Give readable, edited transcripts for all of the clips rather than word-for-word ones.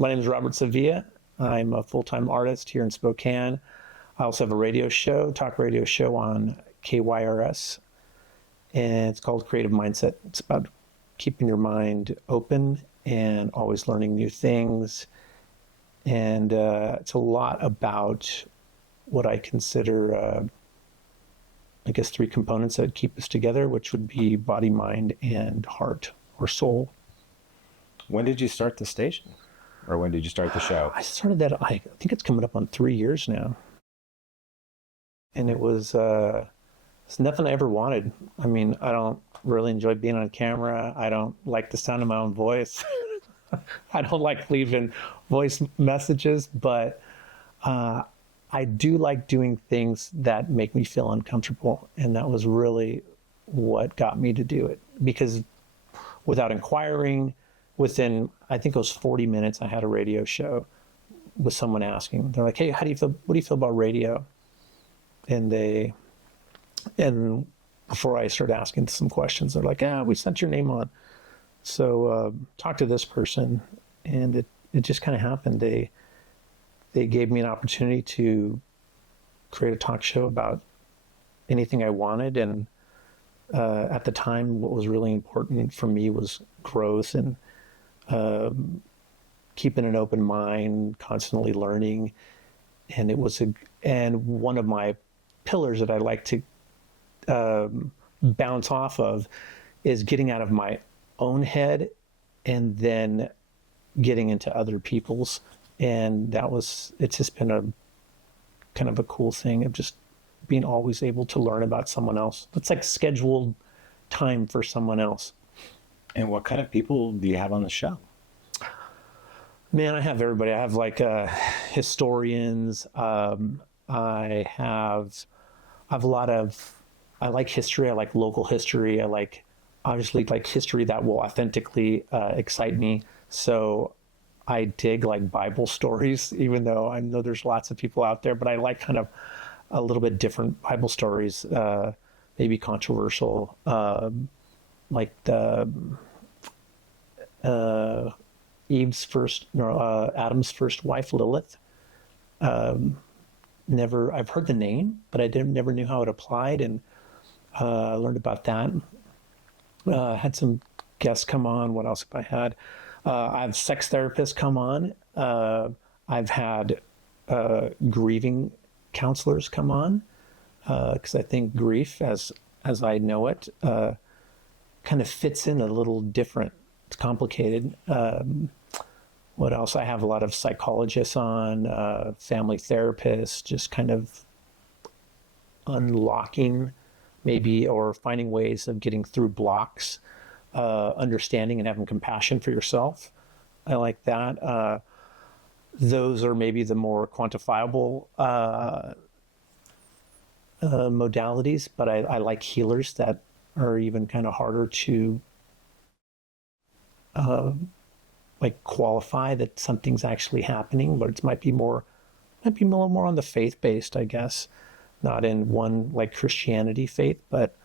My name is Robert Sevilla. I'm a full-time artist here in Spokane. I also have a radio show, talk radio show on KYRS, and it's called Creative Mindset. It's about keeping your mind open and always learning new things. And it's a lot about what I consider, I guess, three components that keep us together, which would be body, mind, and heart or soul. When did you start the station? Or when did you start the show? I started that, I think it's coming up on 3 years now. And it was it's nothing I ever wanted. I mean, I don't really enjoy being on camera. I don't like the sound of my own voice. I don't like leaving voice messages, but I do like doing things that make me feel uncomfortable. And that was really what got me to do it. Because without inquiring, within, I think it was 40 minutes, I had a radio show with someone asking. They're like, hey, how do you feel? What do you feel about radio? And before I started asking some questions, they're like, we sent your name on. So talk to this person. And it just kind of happened. They gave me an opportunity to create a talk show about anything I wanted. And at the time, what was really important for me was growth and keeping an open mind, constantly learning. And and one of my pillars that I like to bounce off of is getting out of my own head and then getting into other people's. And it's just been a kind of a cool thing of just being always able to learn about someone else. It's like scheduled time for someone else. And what kind of people do you have on the show? Man, I have everybody. I have like historians. I have a lot of, I like history. I like local history. I like, obviously, like history that will authentically excite me. So I dig like Bible stories, even though I know there's lots of people out there, but I like kind of a little bit different Bible stories, maybe controversial, like the Adam's first wife, Lilith. I've heard the name, but I never knew how it applied, and learned about that. Had some guests come on. What else have I had? I have sex therapists come on. I've had grieving counselors come on, because I think grief, as I know it, kind of fits in a little different. It's complicated. What else? I have a lot of psychologists on, family therapists, just kind of unlocking maybe or finding ways of getting through blocks, understanding and having compassion for yourself. I like that. Those are maybe the more quantifiable modalities, but I like healers that are even kind of harder to like qualify that something's actually happening, but it might be a little more on the faith-based, I guess, not in one like Christianity faith, but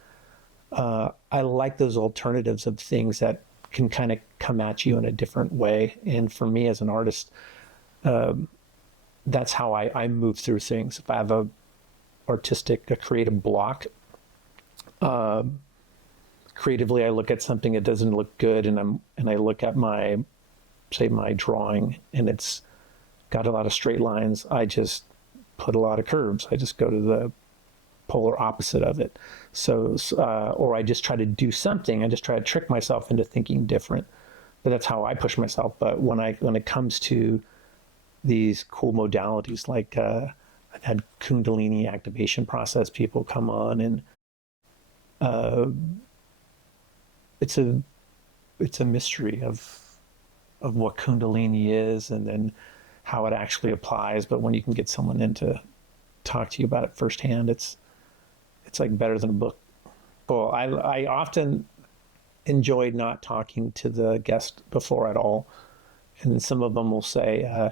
I like those alternatives of things that can kind of come at you in a different way. And for me as an artist, that's how I move through things. If I have a creative block, creatively I look at something that doesn't look good, and I look at my drawing and it's got a lot of straight lines. I just put a lot of curves. I just go to the polar opposite of it. So, or I just try to do something. I just try to trick myself into thinking different. But that's how I push myself. But when it comes to these cool modalities, like I've had Kundalini activation process people come on, and it's a mystery of what Kundalini is, and then how it actually applies. But when you can get someone in to talk to you about it firsthand, it's like better than a book. Well, I often enjoyed not talking to the guest before at all. And then some of them will say,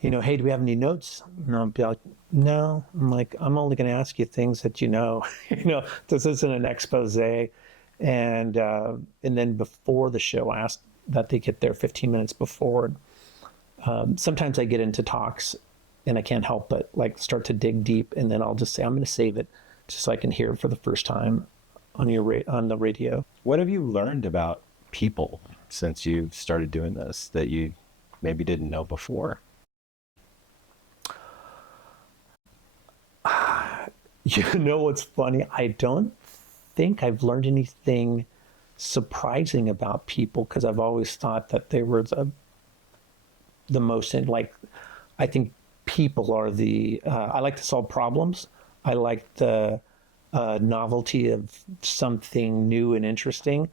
hey, do we have any notes? And I'll be like, no. I'm like, I'm only going to ask you things that you know. This isn't an expose. And then before the show, I asked that they get there 15 minutes before. Sometimes I get into talks and I can't help but like start to dig deep, and then I'll just say, I'm going to save it just so I can hear it for the first time on on the radio. What have you learned about people since you started doing this that you maybe didn't know before? You know what's funny? I don't think I've learned anything surprising about people, because I've always thought that they were the most like, I think people are I like to solve problems. I like the novelty of something new and interesting.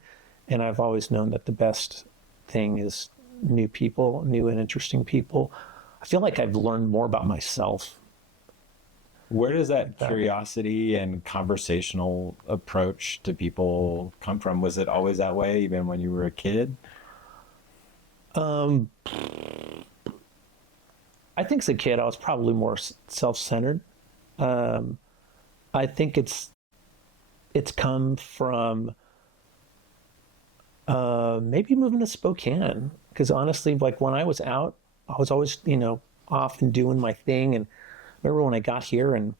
And I've always known that the best thing is new people, new and interesting people. I feel like I've learned more about myself. Where does that curiosity and conversational approach to people come from? Was it always that way, even when you were a kid? I think as a kid, I was probably more self-centered. I think it's come from maybe moving to Spokane, because honestly, like when I was out, I was always, off and doing my thing. And I remember when I got here and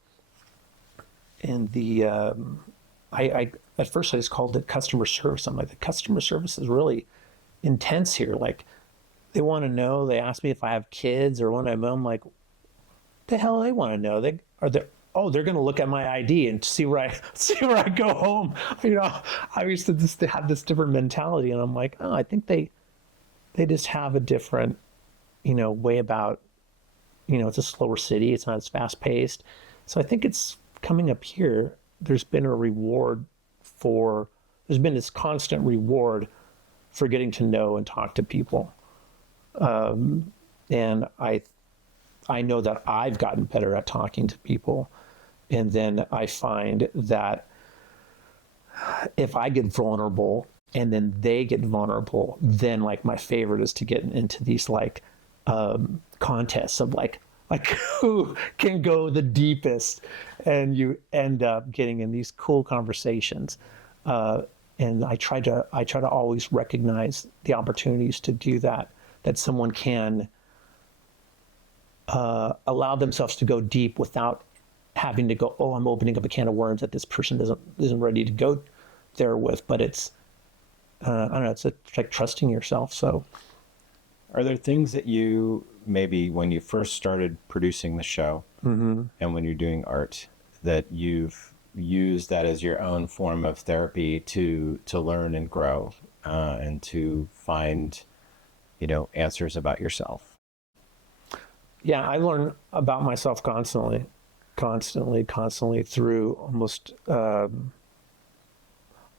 I at first I just called it customer service. I'm like, the customer service is really intense here. Like, they want to know. They ask me if I have kids or when I'm like, what the hell do they want to know? They're going to look at my ID and see where I go home. I used to just have this different mentality, and I'm like, oh, I think they just have a different, way about, it's a slower city. It's not as fast paced. So I think it's coming up here. There's been this constant reward for getting to know and talk to people. And I know that I've gotten better at talking to people. And then I find that if I get vulnerable and then they get vulnerable, then like my favorite is to get into these like contests of like who can go the deepest, and you end up getting in these cool conversations. And I try to always recognize the opportunities to do that someone can allow themselves to go deep without having to go, oh, I'm opening up a can of worms that this person isn't ready to go there with. But it's, I don't know, it's like trusting yourself. So are there things that you, maybe when you first started producing the show and when you're doing art, that you've used that as your own form of therapy to learn and grow and to find, answers about yourself? Yeah, I learn about myself constantly through almost, I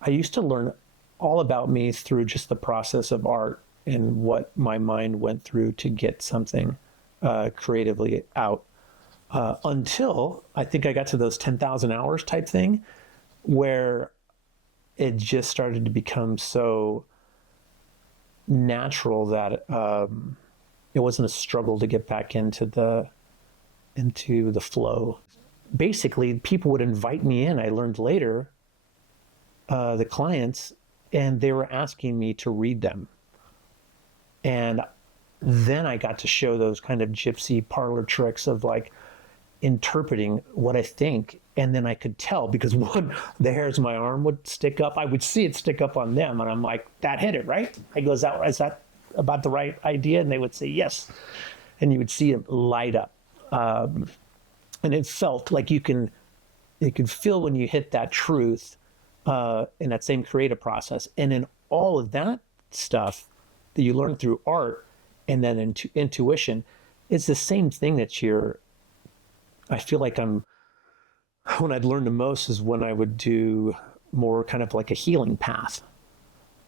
used to learn all about me through just the process of art and what my mind went through to get something creatively out, until I think I got to those 10,000 hours type thing, where it just started to become so natural that it wasn't a struggle to get back into the flow. Basically, people would invite me in. I learned later, the clients, and they were asking me to read them. And then I got to show those kind of gypsy parlor tricks of like interpreting what I think. And then I could tell, because one, the hairs of my arm would stick up. I would see it stick up on them. And I'm like, that hit it, right? I go, is that about the right idea? And they would say, yes. And you would see it light up. And it felt like you could feel when you hit that truth in that same creative process. And in all of that stuff that you learn through art and then into intuition, it's the same thing that I feel like when I'd learn the most is when I would do more kind of like a healing path.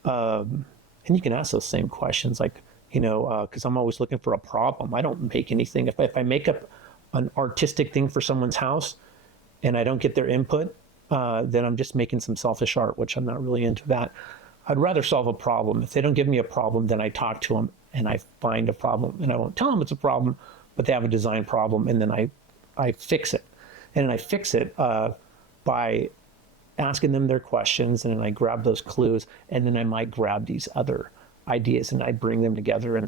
And you can ask those same questions, like, because I'm always looking for a problem. I don't make anything. If I make up an artistic thing for someone's house and I don't get their input, then I'm just making some selfish art, which I'm not really into that. I'd rather solve a problem. If they don't give me a problem, then I talk to them and I find a problem, and I won't tell them it's a problem, but they have a design problem, and then I fix it. And then I fix it by asking them their questions, and then I grab those clues, and then I might grab these other ideas and I bring them together. And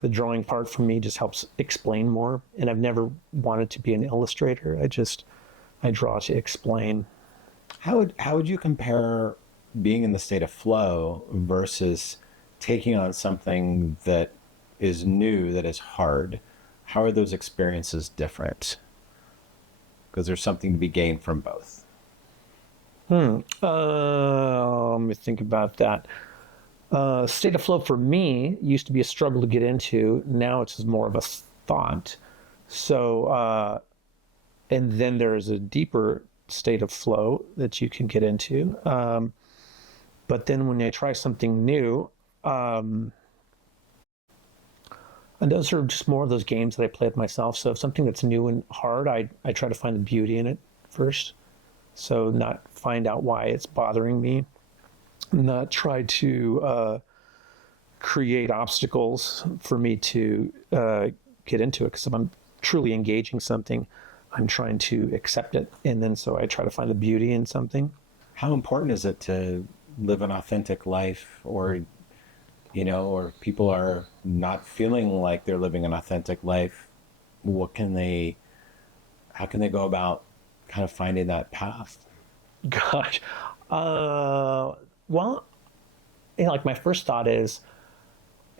The drawing part for me just helps explain more. And I've never wanted to be an illustrator. I draw to explain. How would you compare being in the state of flow versus taking on something that is new, that is hard? How are those experiences different? Because there's something to be gained from both. Let me think about that. State of flow for me used to be a struggle to get into. Now it's just more of a thought. So, and then there's a deeper state of flow that you can get into. But then when I try something new, and those are just more of those games that I play with myself. So if something that's new and hard, I try to find the beauty in it first. So not find out why it's bothering me, not try to create obstacles for me to get into it. Because if I'm truly engaging something, I'm trying to accept it. And then so I try to find the beauty in something. How important is it to live an authentic life, or or people are not feeling like they're living an authentic life? How can they go about kind of finding that path? Gosh. Well, like my first thought is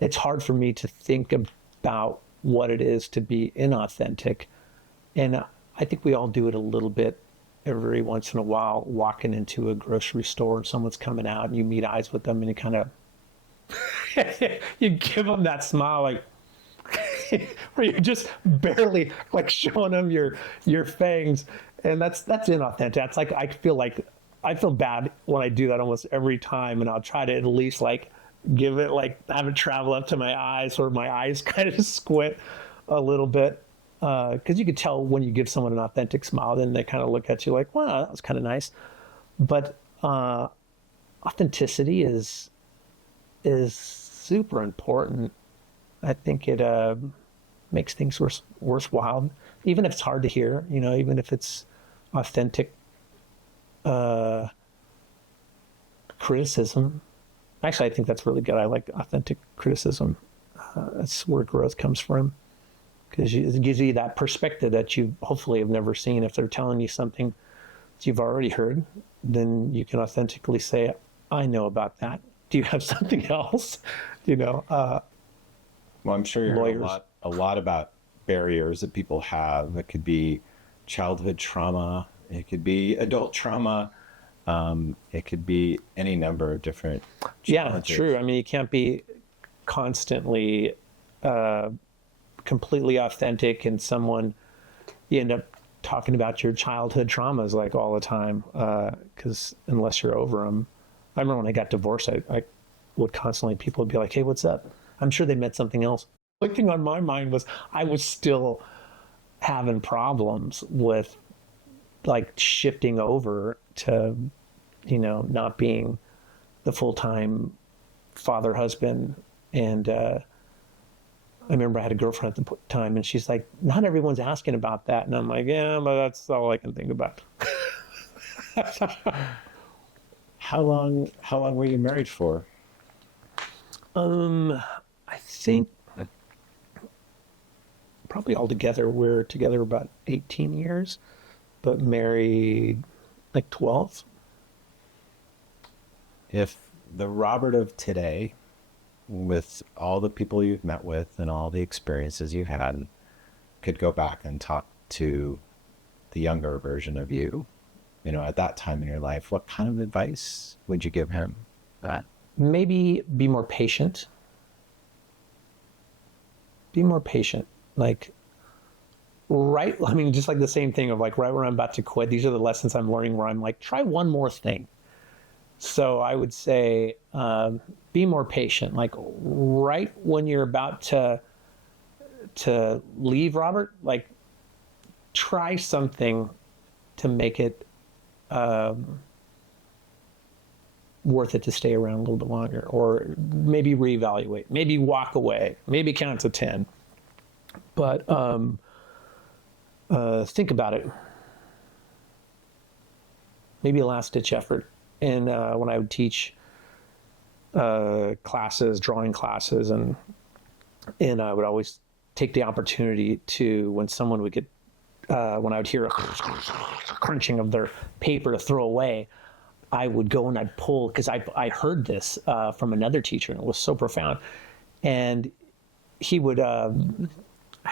it's hard for me to think about what it is to be inauthentic. And I think we all do it a little bit every once in a while, walking into a grocery store and someone's coming out and you meet eyes with them and you kind of, you give them that smile, like, where you're just barely like showing them your fangs. And that's inauthentic. That's like, I feel bad when I do that almost every time. And I'll try to at least like give it, like have it travel up to my eyes, or my eyes kind of squint a little bit. Because you could tell when you give someone an authentic smile, then they kind of look at you like, wow, that was kind of nice. But authenticity is super important. I think it makes things worthwhile, even if it's hard to hear, even if it's authentic criticism. Actually, I think that's really good. I like authentic criticism. That's where growth comes from, because it gives you that perspective that you hopefully have never seen. If they're telling you something that you've already heard, then you can authentically say, I know about that. Do you have something else? Well, I'm sure you heard lawyers. a lot about barriers that people have. It could be childhood trauma. It could be adult trauma. It could be any number of different challenges. Yeah, true. I mean, you can't be constantly completely authentic, and you end up talking about your childhood traumas like all the time, because unless you're over them. I remember when I got divorced, I would constantly, people would be like, hey, what's up? I'm sure they meant something else. The thing on my mind was I was still having problems with like shifting over to, not being the full-time father, husband. And I remember I had a girlfriend at the time, and she's like, not everyone's asking about that. And I'm like, yeah, but that's all I can think about. How long were you married for? I think probably altogether we're together about 18 years, but married like 12. If the Robert of today, with all the people you've met with and all the experiences you've had, could go back and talk to the younger version of you, at that time in your life, what kind of advice would you give him? Maybe be more patient. Be more patient. Like, just like the same thing of like right when I'm about to quit, these are the lessons I'm learning where I'm like, try one more thing. So I would say, be more patient. Like right when you're about to leave, Robert, like try something to make it worth it to stay around a little bit longer, or maybe reevaluate, maybe walk away, maybe count to 10. But think about it. Maybe a last ditch effort. And when I would teach classes, drawing classes, and And I would always take the opportunity to, when someone would get, when I would hear a crunching of their paper to throw away, I would go and I'd pull, because I heard this from another teacher, and it was so profound. And he would,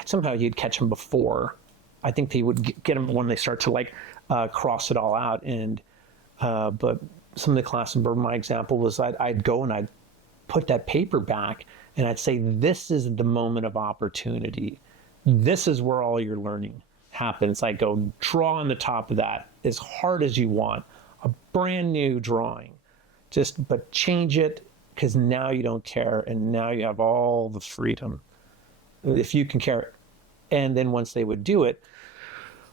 somehow you'd catch him before. I think he would get him when they start to like cross it all out. And but some of the class, and my example was I'd go and I'd put that paper back and I'd say, this is the moment of opportunity. This is where all your learning happens. I go, draw on the top of that as hard as you want, a brand new drawing, but change it, because now you don't care, and now you have all the freedom if you can care. And then once they would do it,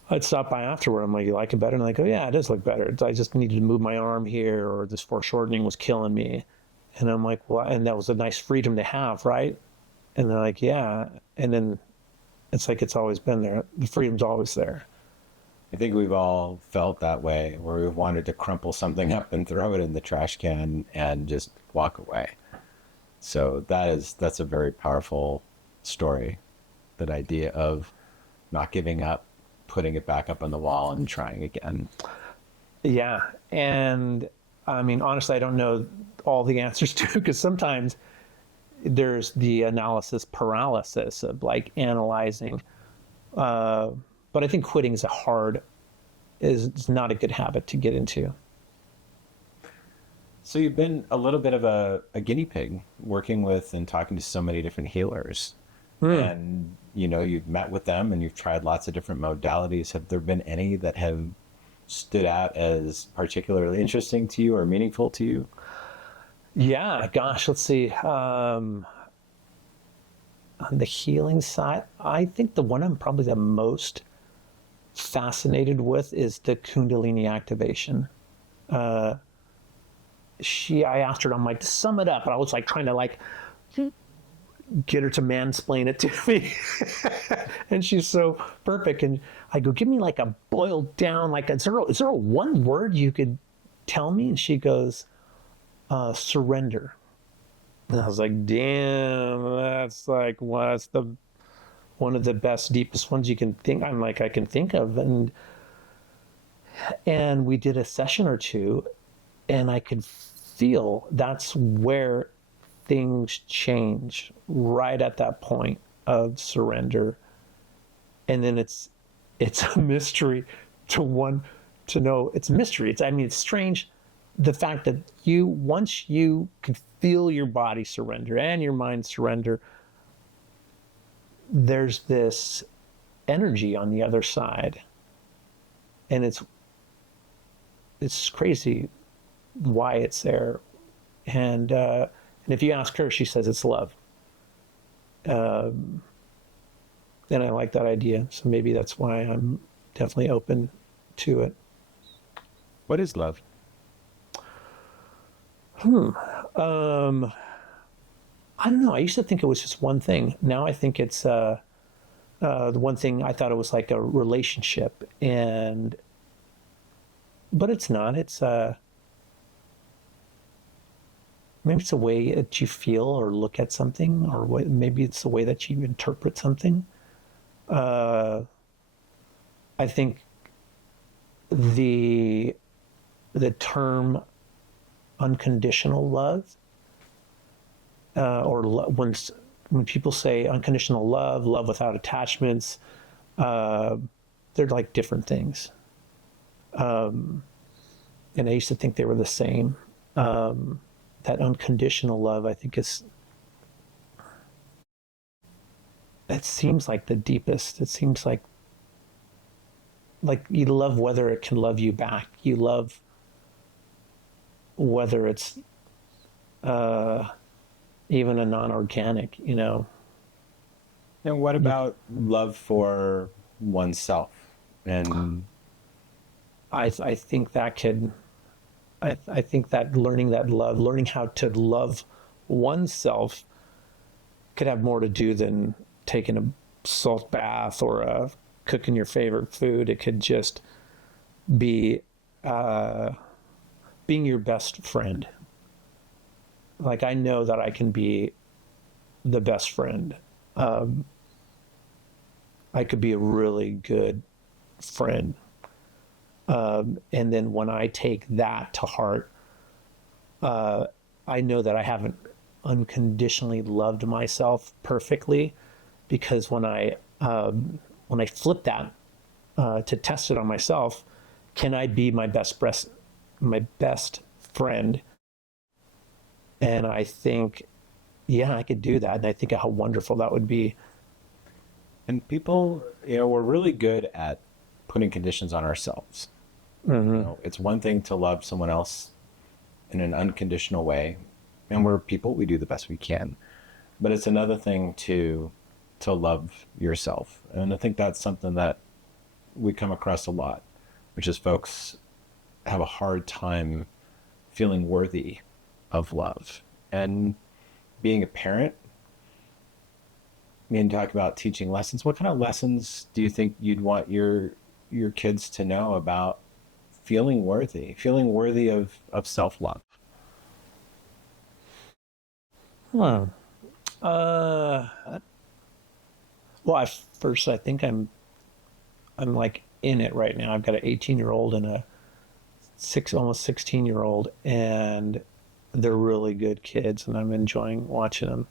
I'd stop by afterward. I'm like, you like it better? And they go, yeah, it does look better. I just needed to move my arm here, or this foreshortening was killing me. And I'm like, well, and that was a nice freedom to have, right? And they're like, yeah. And then it's like, it's always been there. The freedom's always there. I think we've all felt that way, where we've wanted to crumple something up and throw it in the trash can and just walk away. So that's a very powerful story, that idea of not giving up, putting it back up on the wall and trying again. Yeah. And I mean, honestly, I don't know all the answers to, because sometimes there's the analysis paralysis of like analyzing. But I think quitting is not a good habit to get into. So you've been a little bit of a guinea pig, working with and talking to so many different healers. And, you've met with them and you've tried lots of different modalities. Have there been any that have stood out as particularly interesting to you or meaningful to you? Yeah, gosh, let's see. On the healing side, I think the one I'm probably the most fascinated with is the Kundalini activation. I asked her, I'm like, to sum it up, and I was like trying to like get her to mansplain it to me. And she's so perfect. And I go, give me like a boiled down, like, is there a one word you could tell me? And she goes, surrender. And I was like, damn, that's like, what's one of the best, deepest ones you can think. I'm like, I can think of. And we did a session or two, and I could feel that's where things change, right at that point of surrender. And then it's a mystery to know. It's a mystery. It's strange, the fact that once you can feel your body surrender and your mind surrender, there's this energy on the other side. And it's crazy why it's there. And if you ask her, she says it's love. And I like that idea. So maybe that's why I'm definitely open to it. What is love? I don't know. I used to think it was just one thing. Now I think it's the one thing. I thought it was like a relationship, but it's not. It's maybe it's a way that you feel or look at something, or maybe it's the way that you interpret something. I think the term unconditional love, when people say unconditional love without attachments, they're like different things. And I used to think they were the same. That unconditional love, I think, it seems like the deepest. It seems like you love whether it can love you back. You love whether it's even a non-organic, And what about love for oneself? And I think that could. I think that learning how to love oneself could have more to do than taking a salt bath or cooking your favorite food. It could just be being your best friend. Like, I know that I can be the best friend I could be a really good friend. And then when I take that to heart, I know that I haven't unconditionally loved myself perfectly, because when I flip that to test it on myself, can I be my best friend? And I think, yeah, I could do that. And I think how wonderful that would be. And people, we're really good at putting conditions on ourselves. It's one thing to love someone else in an unconditional way, and we're people, we do the best we can. But it's another thing to love yourself. And I think that's something that we come across a lot, which is folks have a hard time feeling worthy of love. And being a parent, me and talk about teaching lessons. What kind of lessons do you think you'd want your kids to know about feeling worthy of self-love? Huh. Well, I think I'm like in it right now. I've got an 18-year-old and a almost 16-year-old, and they're really good kids, and I'm enjoying watching them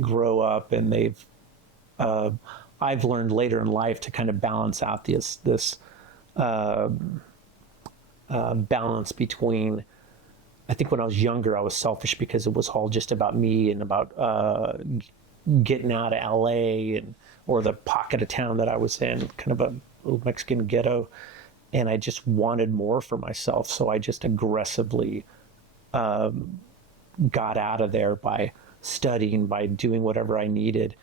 grow up. And I've learned later in life to kind of balance out this balance between. I think when I was younger, I was selfish because it was all just about me and about getting out of LA or the pocket of town that I was in, kind of a little Mexican ghetto. And I just wanted more for myself. So I just aggressively got out of there by studying, by doing whatever I needed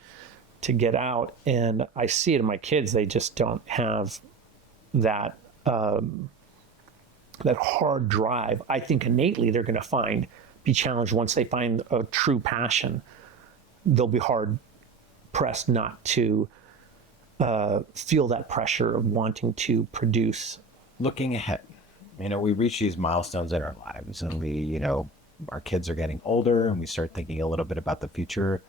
to get out. And I see it in my kids. They just don't have that that hard drive. I think innately they're going to be challenged once they find a true passion. They'll be hard pressed not to feel that pressure of wanting to produce. Looking ahead, we reach these milestones in our lives, and our kids are getting older, and we start thinking a little bit about the future.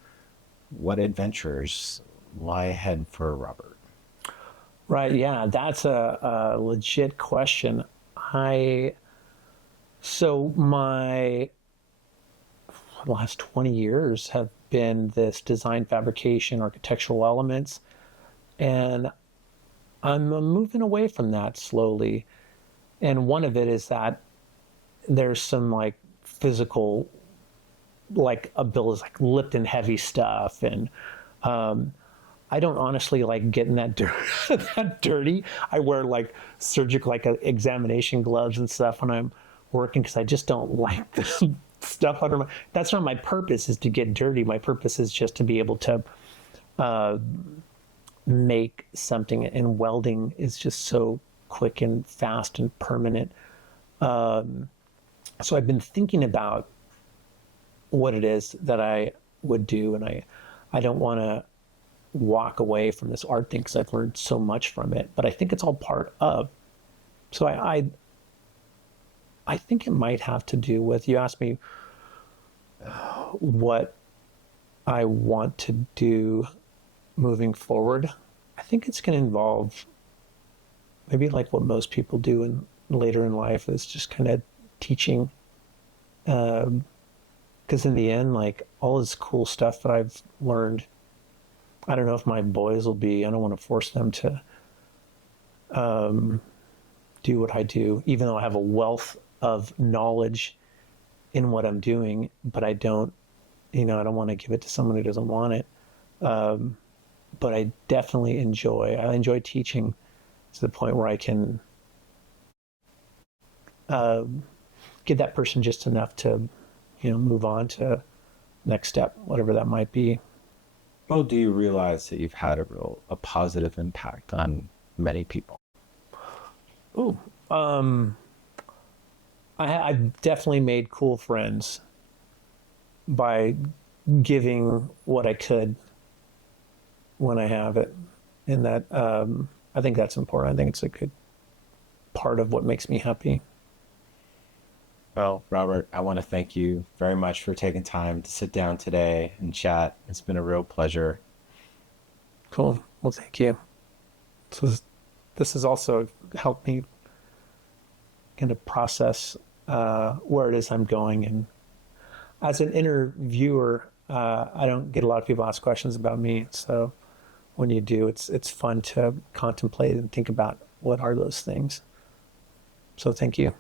What adventures lie ahead for Robert? Right. Yeah, that's a legit question. So my last 20 years have been this design, fabrication, architectural elements, and I'm moving away from that slowly. And one of it is that there's some like physical, like abilities, like lifting heavy stuff, and I don't honestly like getting that dirty. I wear like surgical, like examination gloves and stuff when I'm working, because I just don't like this stuff under my. That's not my purpose, is to get dirty. My purpose is just to be able to make something, and welding is just so quick and fast and permanent. So I've been thinking about what it is that I would do, and I don't want to walk away from this art thing because I've learned so much from it, but I think it's all part of. So I think it might have to do with, you asked me what I want to do moving forward. I think it's going to involve maybe like what most people do later in life, is just kind of teaching. Because in the end, like all this cool stuff that I've learned, I don't know if my boys will be, I don't want to force them to do what I do, even though I have a wealth of knowledge in what I'm doing, but I don't want to give it to someone who doesn't want it. But I definitely enjoy teaching to the point where I can give that person just enough to, move on to next step, whatever that might be. Well, do you realize that you've had a positive impact on many people? Oh, I've definitely made cool friends by giving what I could when I have it. And that, I think that's important. I think it's a good part of what makes me happy. Well, Robert, I want to thank you very much for taking time to sit down today and chat. It's been a real pleasure. Cool. Well, thank you. So this has also helped me kind of process where it is I'm going. And as an interviewer, I don't get a lot of people ask questions about me. So when you do, it's fun to contemplate and think about what are those things. So thank you.